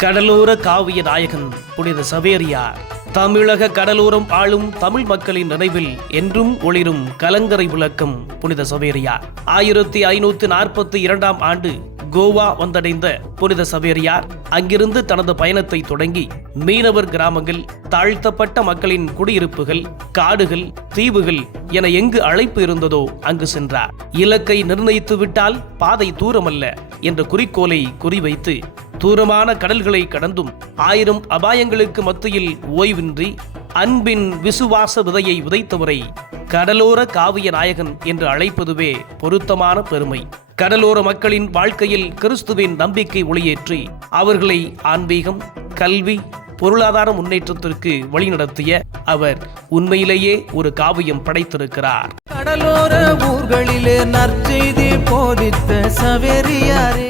கடலோர காவிய நாயகன் புனித சவேரியார் தமிழக கடலோரம் ஆளும் தமிழ் மக்களின் நினைவில் என்றும் ஒளிரும் கலங்கரை விளக்கம் புனித சவேரியார் 1542 ஆண்டு கோவா வந்தடைந்த புனித சவேரியார் அங்கிருந்து தனது பயணத்தை தொடங்கி மீனவர் கிராமங்கள், தாழ்த்தப்பட்ட மக்களின் குடியிருப்புகள், காடுகள், தீவுகள் என எங்கு அழைப்பு இருந்ததோ அங்கு சென்றார். இலக்கை நிர்ணயித்து விட்டால் பாதை தூரமல்ல என்ற குறிக்கோளை குறிவைத்து தூரமான கடல்களை கடந்தும் 1000 அபாயங்களுக்கு மத்தியில் ஓய்வின்றி அன்பின் விசுவாச விதையை விதைத்தவரை கடலோர காவிய நாயகன் என்று அழைப்பதுவே பொருத்தமான பெருமை. கடலோர மக்களின் வாழ்க்கையில் கிறிஸ்துவின் நம்பிக்கை ஒளியேற்றி அவர்களை ஆன்மீகம், கல்வி, பொருளாதார முன்னேற்றத்திற்கு வழிநடத்திய அவர் உண்மையிலேயே ஒரு காவியம் படைத்திருக்கிறார். கடலோர ஊர்களிலே நற்செய்தி போதித்த சவேரியாரே.